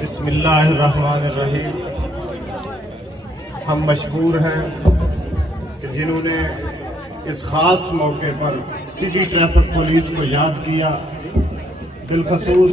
बिस्मिल्लाहिर्रहमानिर्रहीम। हम मशकूर हैं कि जिन्होंने इस खास मौके पर सिटी ट्रैफिक पुलिस को याद किया। बिलखसूस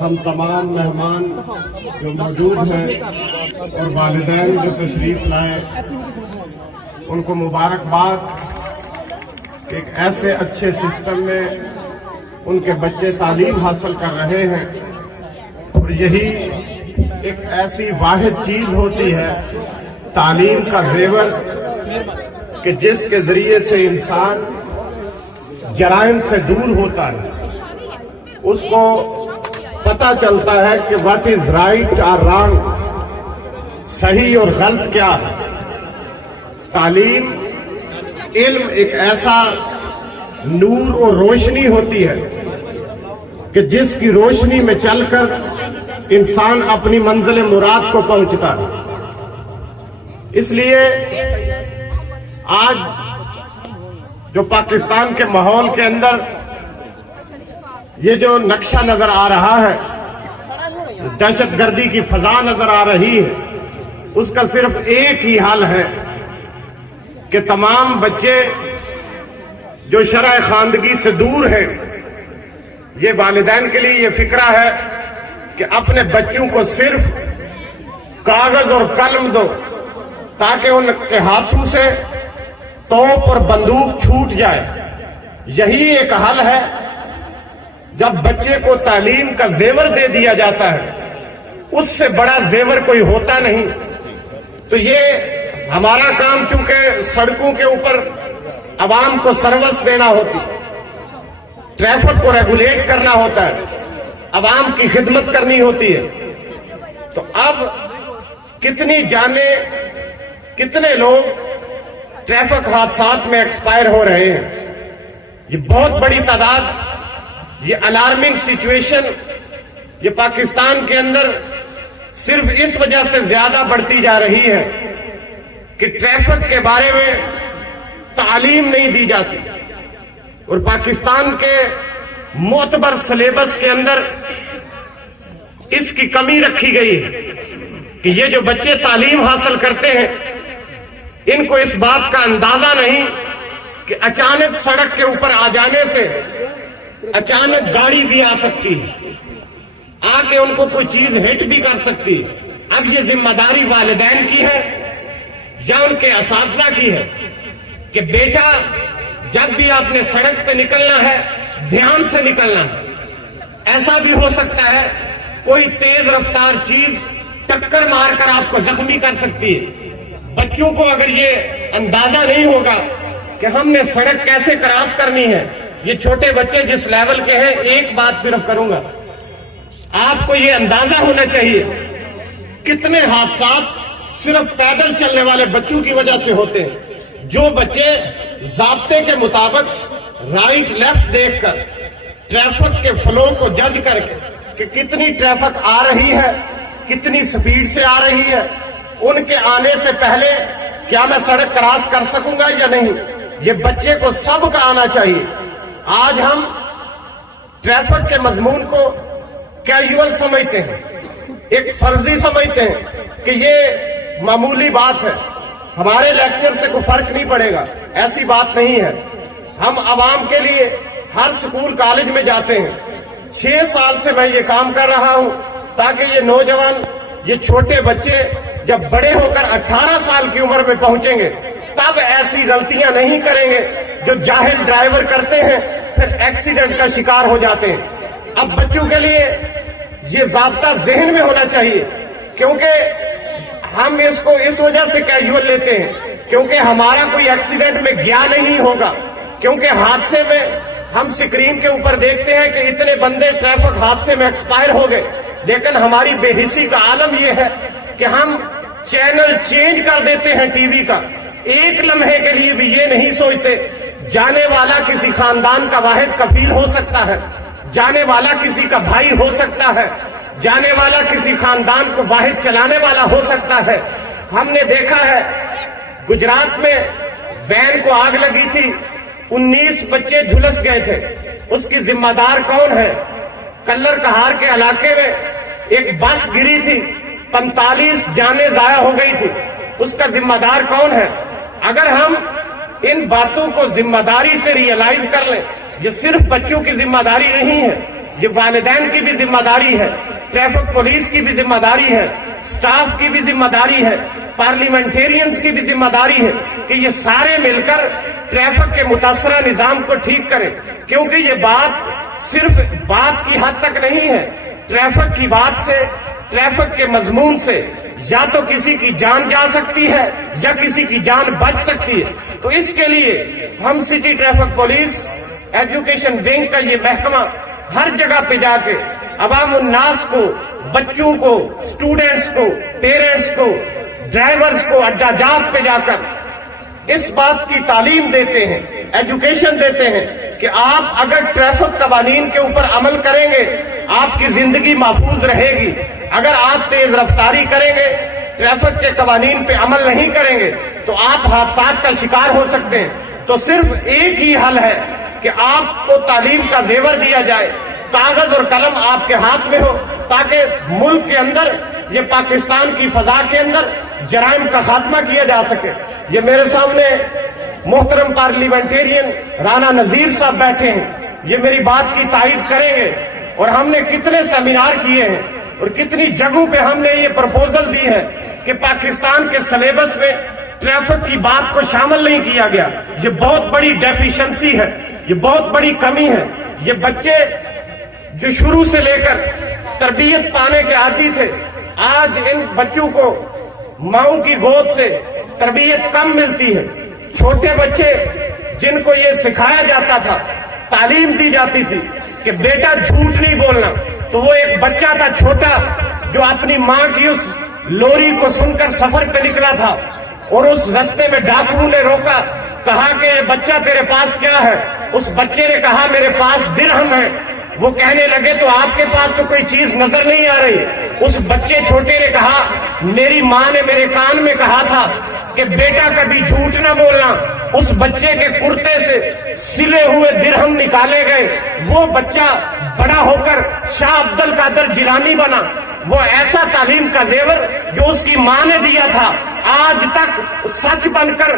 हम तमाम मेहमान जो मौजूद हैं और वालिदैन जो तशरीफ लाए, उनको मुबारकबाद। एक ऐसे अच्छे सिस्टम में उनके बच्चे तालीम हासिल कर रहे हैं और यही एक ऐसी वाहिद चीज होती है तालीम का जेवर कि जिसके जरिए से इंसान जराइम से दूर होता है। उसको पता चलता है कि व्हाट इज राइट और रॉन्ग, सही और गलत क्या है। तालीम इल्म एक ऐसा नूर और रोशनी होती है कि जिसकी रोशनी में चलकर इंसान अपनी मंजिल मुराद को पहुंचता है। इसलिए आज जो पाकिस्तान के माहौल के अंदर ये जो नक्शा नजर आ रहा है, दहशतगर्दी की फजा नजर आ रही है, उसका सिर्फ एक ही हल है कि तमाम बच्चे जो शरअ खानदगी से दूर हैं, ये वालिदैन के लिए ये फिक्रा है कि अपने बच्चों को सिर्फ कागज और कलम दो ताकि उनके हाथों से तोप और बंदूक छूट जाए। यही एक हल है। जब बच्चे को तालीम का जेवर दे दिया जाता है, उससे बड़ा जेवर कोई होता नहीं। तो ये हमारा काम चूंकि सड़कों के ऊपर अवाम को सर्विस देना होती, ट्रैफिक को रेगुलेट करना होता है, अवाम की खिदमत करनी होती है, तो अब कितनी जाने, कितने लोग ट्रैफिक हादसात में एक्सपायर हो रहे हैं। ये बहुत बड़ी तादाद, ये अलार्मिंग सिचुएशन ये पाकिस्तान के अंदर सिर्फ इस वजह से ज्यादा बढ़ती जा रही है कि ट्रैफिक के बारे में तालीम नहीं दी जाती और पाकिस्तान के मोतबर सिलेबस के अंदर इसकी कमी रखी गई है कि ये जो बच्चे तालीम हासिल करते हैं, इनको इस बात का अंदाजा नहीं कि अचानक सड़क के ऊपर आ जाने से अचानक गाड़ी भी आ सकती है, आके उनको कोई चीज हिट भी कर सकती है। अब ये जिम्मेदारी वालिदैन की है या उनके असातिज़ा की है कि बेटा जब भी आपने सड़क पे निकलना है, ध्यान से निकलना है। ऐसा भी हो सकता है कोई तेज रफ्तार चीज टक्कर मारकर आपको जख्मी कर सकती है। बच्चों को अगर ये अंदाजा नहीं होगा कि हमने सड़क कैसे क्रॉस करनी है, ये छोटे बच्चे जिस लेवल के हैं, एक बात सिर्फ करूंगा, आपको ये अंदाजा होना चाहिए कितने हादसात सिर्फ पैदल चलने वाले बच्चों की वजह से होते हैं। जो बच्चे ज़ाब्ते के मुताबिक राइट लेफ्ट देखकर ट्रैफिक के फ्लो को जज करके कि कितनी ट्रैफिक आ रही है, कितनी स्पीड से आ रही है, उनके आने से पहले क्या मैं सड़क क्रॉस कर सकूंगा या नहीं, ये बच्चे को सबका आना चाहिए। आज हम ट्रैफिक के मजमून को कैजुअल समझते हैं, एक फर्जी समझते हैं कि ये मामूली बात है, हमारे लेक्चर से कोई फर्क नहीं पड़ेगा। ऐसी बात नहीं है। हम आवाम के लिए हर स्कूल कॉलेज में जाते हैं। 6 साल से मैं ये काम कर रहा हूं ताकि ये नौजवान, ये छोटे बच्चे जब बड़े होकर 18 साल की उम्र में पहुंचेंगे तब ऐसी गलतियां नहीं करेंगे जो जाहिल ड्राइवर करते हैं, फिर एक्सीडेंट का शिकार हो जाते हैं। अब बच्चों के लिए ये ज़ाब्ता ज़हन में होना चाहिए, क्योंकि हम इसको इस वजह से कैजुअल लेते हैं क्योंकि हमारा कोई एक्सीडेंट में गया नहीं होगा, क्योंकि हादसे में हम स्क्रीन के ऊपर देखते हैं कि इतने बंदे ट्रैफिक हादसे में एक्सपायर हो गए, लेकिन हमारी बेहिसी का आलम यह है कि हम चैनल चेंज कर देते हैं टीवी का। एक लम्हे के लिए भी ये नहीं सोचते जाने वाला किसी खानदान का वाहिद कफील हो सकता है, जाने वाला किसी का भाई हो सकता है, جانے والا کسی خاندان کو واحد چلانے والا ہو سکتا ہے. ہم نے دیکھا ہے گجرات میں وین کو آگ لگی تھی, 19 بچے جھلس گئے تھے. اس کی ذمہ دار کون ہے؟ کلر کہار کے علاقے میں ایک بس گری تھی, 45 جانیں ضائع ہو گئی تھی. اس کا ذمہ دار کون ہے؟ اگر ہم ان باتوں کو ذمہ داری سے ریئلائز کر لیں, یہ صرف بچوں کی ذمہ داری نہیں ہے, یہ والدین کی بھی ذمہ داری ہے, ٹریفک پولیس کی بھی ذمہ داری ہے, سٹاف کی بھی ذمہ داری ہے, پارلیمنٹیرینز کی بھی ذمہ داری ہے کہ یہ سارے مل کر ٹریفک کے متاثرہ نظام کو ٹھیک کریں. کیونکہ یہ بات صرف بات کی حد تک نہیں ہے, ٹریفک کی بات سے, ٹریفک کے مضمون سے یا تو کسی کی جان جا سکتی ہے یا کسی کی جان بچ سکتی ہے. تو اس کے لیے ہم city traffic police education wing کا یہ محکمہ ہر جگہ پہ جا کے عوام الناس کو, بچوں کو, سٹوڈنٹس کو, پیرنٹس کو, ڈرائیورز کو اڈا جات پہ جا کر اس بات کی تعلیم دیتے ہیں, ایجوکیشن دیتے ہیں کہ آپ اگر ٹریفک قوانین کے اوپر عمل کریں گے آپ کی زندگی محفوظ رہے گی. اگر آپ تیز رفتاری کریں گے, ٹریفک کے قوانین پہ عمل نہیں کریں گے تو آپ حادثات کا شکار ہو سکتے ہیں. تو صرف ایک ہی حل ہے کہ آپ کو تعلیم کا زیور دیا جائے, کاغذ اور قلم آپ کے ہاتھ میں ہو, تاکہ ملک کے اندر, یہ پاکستان کی فضا کے اندر جرائم کا خاتمہ کیا جا سکے. یہ میرے سامنے محترم پارلیمنٹیرین رانا نذیر صاحب بیٹھے ہیں, یہ میری بات کی تائید کریں گے. اور ہم نے کتنے سیمینار کیے ہیں اور کتنی جگہوں پہ ہم نے یہ پرپوزل دی ہے کہ پاکستان کے سلیبس میں ٹریفک کی بات کو شامل نہیں کیا گیا. یہ بہت بڑی ڈیفیشنسی ہے, یہ بہت بڑی کمی ہے. یہ بچے جو شروع سے لے کر تربیت پانے کے عادی تھے, آج ان بچوں کو ماؤں کی گود سے تربیت کم ملتی ہے. چھوٹے بچے جن کو یہ سکھایا جاتا تھا, تعلیم دی جاتی تھی کہ بیٹا جھوٹ نہیں بولنا, تو وہ ایک بچہ تھا چھوٹا جو اپنی ماں کی اس لوری کو سن کر سفر پہ نکلا تھا, اور اس رستے میں ڈاکوؤں نے روکا, کہا کہ یہ بچہ تیرے پاس کیا ہے؟ اس بچے نے کہا میرے پاس درہم ہے. وہ کہنے لگے تو آپ کے پاس تو کوئی چیز نظر نہیں آ رہی. اس بچے چھوٹے نے کہا میری ماں نے میرے کان میں کہا تھا کہ بیٹا کبھی جھوٹ نہ بولنا. اس بچے کے کرتے سے سلے ہوئے درہم نکالے گئے. وہ بچہ بڑا ہو کر شاہ عبد القادر جیلانی بنا. وہ ایسا تعلیم کا زیور جو اس کی ماں نے دیا تھا, آج تک سچ بن کر,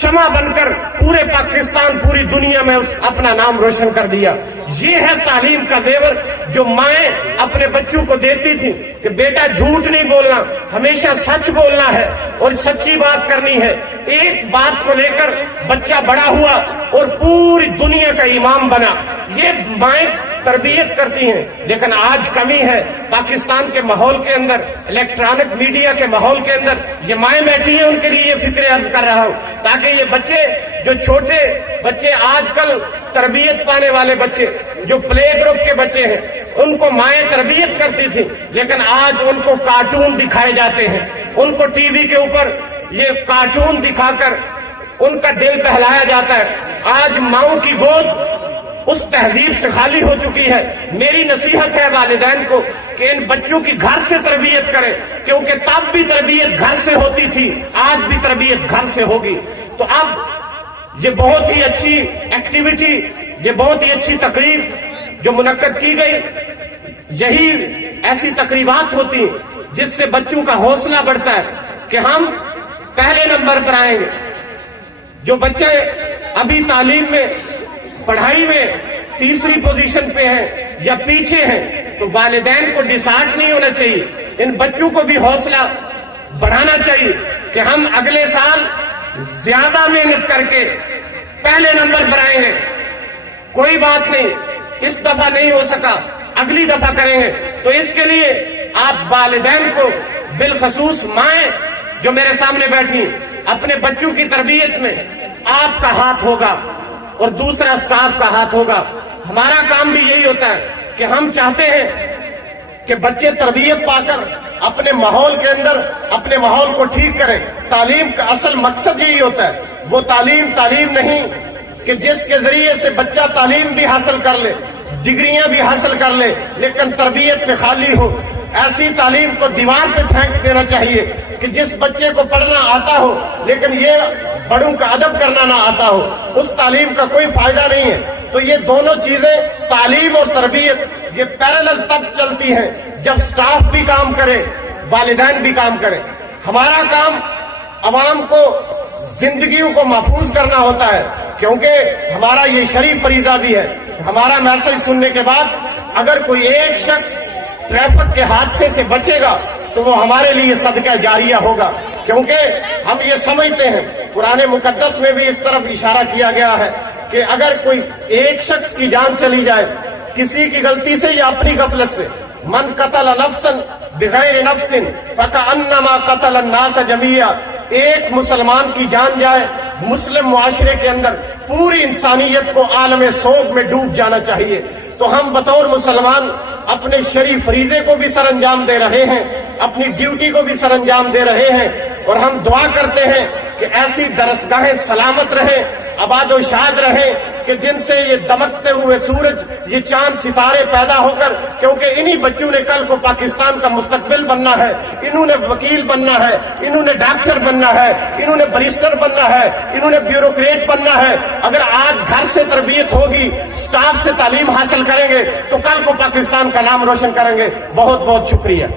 شمع بن کر پورے پاکستان, پوری دنیا میں اپنا نام روشن کر دیا. یہ ہے تعلیم کا زیور جو مائیں اپنے بچوں کو دیتی تھی کہ بیٹا جھوٹ نہیں بولنا, ہمیشہ سچ بولنا ہے اور سچی بات کرنی ہے. ایک بات کو لے کر بچہ بڑا ہوا اور پوری دنیا کا امام بنا. یہ مائیں تربیت کرتی ہیں. لیکن آج کمی ہے پاکستان کے ماحول کے اندر, الیکٹرانک میڈیا کے ماحول کے اندر. یہ مائیں بیٹھی ہیں, ان کے لیے یہ فکر عرض کر رہا ہوں تاکہ یہ بچے, جو چھوٹے بچے آج کل تربیت پانے والے بچے, جو پلے گروپ کے بچے ہیں, ان کو مائیں تربیت کرتی تھی, لیکن آج ان کو کارٹون دکھائے جاتے ہیں, ان کو ٹی وی کے اوپر یہ کارٹون دکھا کر ان کا دل بہلایا جاتا ہے. آج ماؤں کی گود اس تہذیب سے خالی ہو چکی ہے. میری نصیحت ہے والدین کو کہ ان بچوں کی گھر سے تربیت کریں, کیونکہ تب بھی تربیت گھر سے ہوتی تھی, آج بھی تربیت گھر سے ہوگی. تو اب یہ بہت ہی اچھی ایکٹیویٹی, یہ بہت ہی اچھی تقریب جو منعقد کی گئی, یہی ایسی تقریبات ہوتی ہیں جس سے بچوں کا حوصلہ بڑھتا ہے کہ ہم پہلے نمبر پر آئیں گے. جو بچے ابھی تعلیم میں, پڑھائی میں تیسری پوزیشن پہ ہیں یا پیچھے ہیں, تو والدین کو ڈسہارٹ نہیں ہونا چاہیے. ان بچوں کو بھی حوصلہ بڑھانا چاہیے کہ ہم اگلے سال زیادہ محنت کر کے پہلے نمبر پر آئیں گے. کوئی بات نہیں, اس دفعہ نہیں ہو سکا, اگلی دفعہ کریں گے. تو اس کے لیے آپ والدین کو, بالخصوص مائیں جو میرے سامنے بیٹھی, اپنے بچوں کی تربیت میں آپ کا ہاتھ ہوگا اور دوسرا سٹاف کا ہاتھ ہوگا. ہمارا کام بھی یہی ہوتا ہے کہ ہم چاہتے ہیں کہ بچے تربیت پا کر اپنے ماحول کے اندر اپنے ماحول کو ٹھیک کریں. تعلیم کا اصل مقصد یہی ہوتا ہے. وہ تعلیم نہیں کہ جس کے ذریعے سے بچہ تعلیم بھی حاصل کر لے, डिग्रियां भी हासिल कर ले लेकिन तरबियत से खाली हो। ऐसी तालीम को दीवार पे फेंक देना चाहिए कि जिस बच्चे को पढ़ना आता हो लेकिन ये बड़ों का अदब करना ना आता हो, उस तालीम का कोई फायदा नहीं है। तो ये दोनों चीजें, तालीम और तरबियत, ये पैरेलल तब चलती हैं जब स्टाफ भी काम करे, वालिदैन भी काम करे। हमारा काम अवाम को, जिंदगियों को महफूज करना होता है, क्योंकि हमारा ये शरीफ फरीजा भी है। हमारा मैसेज सुनने के बाद अगर कोई एक शख्स ट्रैफिक के हादसे से बचेगा तो वो हमारे लिए सदका जारिया होगा, क्योंकि हम ये समझते हैं, कुरान मुकद्दस में भी इस तरफ इशारा किया गया है कि अगर कोई एक शख्स की जान चली जाए किसी की गलती से या अपनी गफलत से, मन कतल नफ्सन बिगैर नफ्सिन फकअन्नमा कतल अन्नास जमीया, एक मुसलमान की जान जाए, मुस्लिम मुआशरे के अंदर पूरी इंसानियत को आलम सोग में डूब जाना चाहिए। तो हम बतौर मुसलमान अपने शरीफ फरीजे को भी सरअंजाम दे रहे हैं, अपनी ड्यूटी को भी सरअंजाम दे रहे हैं, और हम दुआ करते हैं कि ऐसी दरसगाहें सलामत रहें, आबाद व शाद रहें कि जिनसे ये दमकते हुए सूरज, ये चांद सितारे पैदा होकर, क्योंकि इन्हीं बच्चों ने कल को पाकिस्तान का मुस्तकबिल बनना है, इन्होंने वकील बनना है, इन्होंने डॉक्टर बनना है, इन्होंने बैरिस्टर बनना है, इन्होंने ब्यूरोक्रेट बनना है। अगर आज घर से तरबियत होगी, स्टाफ से तालीम हासिल करेंगे तो कल को पाकिस्तान का नाम रोशन करेंगे। बहुत बहुत शुक्रिया।